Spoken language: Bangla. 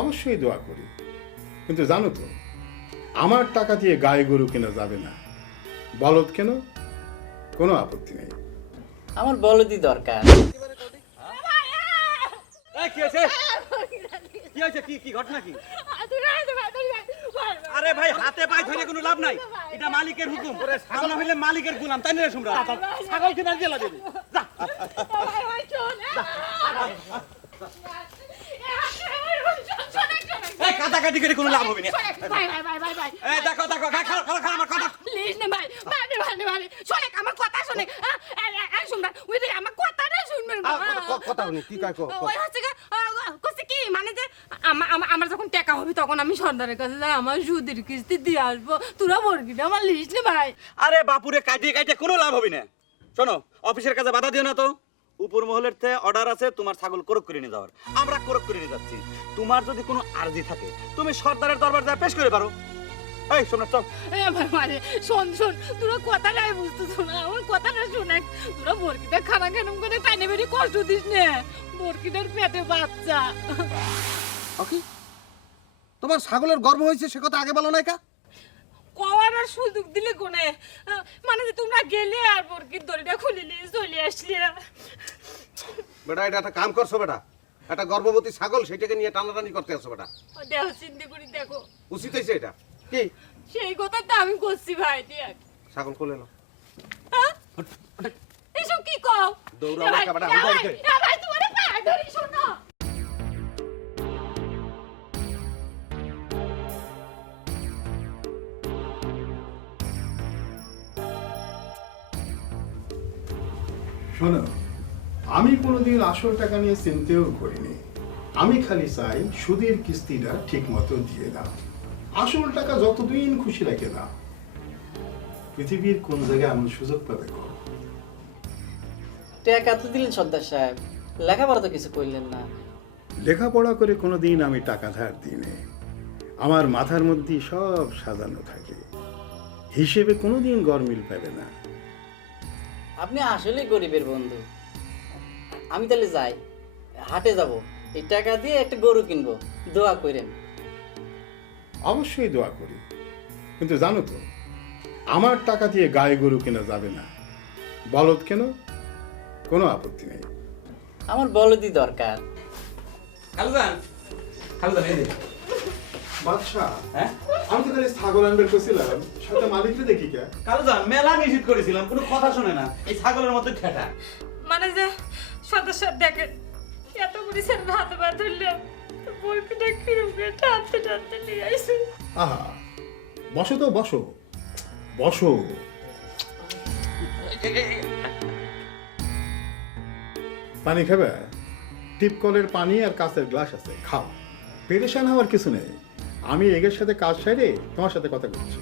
অবশ্যই দোয়া করি। কিন্তু জানো তো আমার টাকা দিয়ে গায়ে গরু কেনা যাবে না। বলদ কেন? কোনো আপত্তি নেই। আমার বলদই দরকার। এই, কি হয়েছে? কি হয়েছে? কি কি ঘটনা কি? আরে ভাই হাতে পায়ে ধরে কোনো লাভ নাই। এটা মালিকের হুকুম। হইলে মালিকের গুলাম তাই না রে সুমরা ছাগল কিনা দিয়ে লাগে যা। এই কাটাকাটি করে কোনো লাভ হবে না। এই দেখো দেখো খা খা খা আমার কথা। প্লিজ না ভাই মানে মানে মানে শোনে আমার কথা শুনি। কি কয় কো- কো- মানে যে আমার যখন টাকা হবে তখন আমি সর্দারের কাছে যাই আমার সুদের কিস্তি দিয়ে আসব। তোরা বর্গিটা আমার লিস নে ভাই। আরে বাপুরে কাটিয়ে কাটিয়ে কোনো লাভ হবে না। শোনো অফিসের কাছে বাধা দিও না তো। উপর মহলের থেকে অর্ডার আছে তোমার ছাগল করক করে নিয়ে যাওয়ার। আমরা করক করে নিয়ে যাচ্ছি। তোমার যদি কোনো আর্জি থাকে তুমি সর্দারের দরবার যা পেশ করে পারো। এই শোনো চল। এ ভাই মানে শোন শোন তোরা কথা নাই বুঝতেছ না আমার কথাটা শোনে তোরা বর্গিটা খানা কেন করে টাইনে বেরি কষ্ট দিস নে। বর্গিটার পেটে বাচ্চা। ওকে তোমার ছাগলের গর্ব হয়েছে সে কথা আগে বলো না কা কওয়ার আর সুযোগ দিলে কোনে? মানে যে তোমরা গেলে আর বর্গির দড়িটা খুলে নিয়ে চলে আসলে। বেটা এটা একটা কাম করছ বেটা। একটা গর্ভবতী ছাগল সেটাকে নিয়ে টানাটানি করতে আসো বেটা। দেহ চিন্তা করি দেখো। উচিত হয়েছে এটা। কি? সেই কথা তো আমি করছি ভাই দেখ। ছাগল কোলে নাও। হ্যাঁ? এসব কি কও? দৌড়াও এ ভাই, আমি ভাই, দৌড়তে। এ ভাই, তোমারে পায়ে ধরি, শোনো। শোনো আমি কোনোদিন আসল টাকা নিয়ে চিন্তেও করিনি। আমি খালি চাই সুদের কিস্তিটা ঠিক মতো দিয়ে দাও। আসল টাকা যতদিন খুশি রেখে দাও। পৃথিবীর কোন জায়গায় এমন সুযোগ পাবে? টাকা তো দিলেন সর্দার সাহেব। লেখাপড়া তো কিছু করলেন না। লেখাপড়া করে কোনোদিন আমি টাকা ধার দিই আমার মাথার মধ্যে সব সাজানো থাকে। হিসেবে কোনোদিন গরমিল পাবে না। আপনি আসলেই গরিবের বন্ধু। আমি তাহলে যাই। হাটে যাব। এই টাকা দিয়ে একটা গরু কিনবো। দোয়া করেন। অবশ্যই দোয়া করি। কিন্তু জানো তো আমার টাকা দিয়ে গায়ে গরু কেনা যাবে না। বলদ কেন? কোনো আপত্তি নেই। আমার বলদই দরকার। খালুদান খালুদান এই বাদশাহ হ্যাঁ? আমি তো খালি ছাগল আনবেন করছিলাম সাথে মালিককে দেখি কে? কালুদান মেলা নিষেধ করেছিলাম কোনো কথা শোনে না। এই ছাগলের মতো ঠেটা মানে যে সদস্য দেখেন এত হাতে পা ধরলাম বইটা টানতে টানতে নিয়ে আহা, বসো তো, বসো। বসো। পানি খাবে? টিপ কলের পানি আর কাঁচের গ্লাস আছে, খাও। পেরেশান হওয়ার কিছু নেই। আমি এগের সাথে কাজ সাইরে তোমার সাথে কথা বলছি।